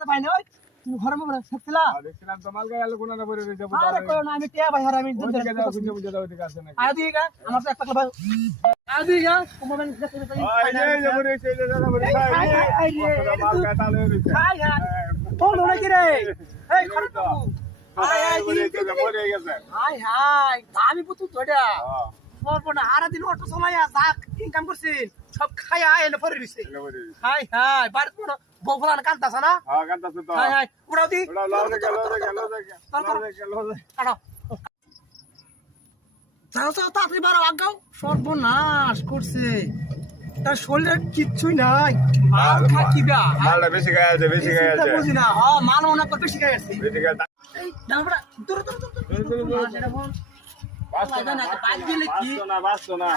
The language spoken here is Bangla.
ভাই না তুমি ঘরে মোবাইল থাকছিলা দেখছিলাম তো আলো কোনা না আরে আমি টিয়া ভাই যাও যাও আসে আমার তো একটা দেখতে যে তালে হাই হাই কি রে? এই দি গেছে। হাই হাই আমি পুতু তোডা হ্যাঁ না সারা দিন অটো চালাইয়া যা ইনকাম সব খাইয়া এনে পরে দিছে হাই হাই বাড়িতে কোনো বউ ফলান কান্তাছে না হ্যাঁ তো হাই হাই উড়াও দি যাও যাও তাড়াতাড়ি বারো আগাও সর্বনাশ করছে তার শরীরে কিচ্ছুই নাই মাল মালটা বেশি গায়ে আছে বেশি গায়ে আছে বুঝি না হ মাল মনে করে বেশি বেশি গায়ে এই ডাবড়া দূর দূর দূর দূর, দূর, দূর। সেটা বল বাঁচতো না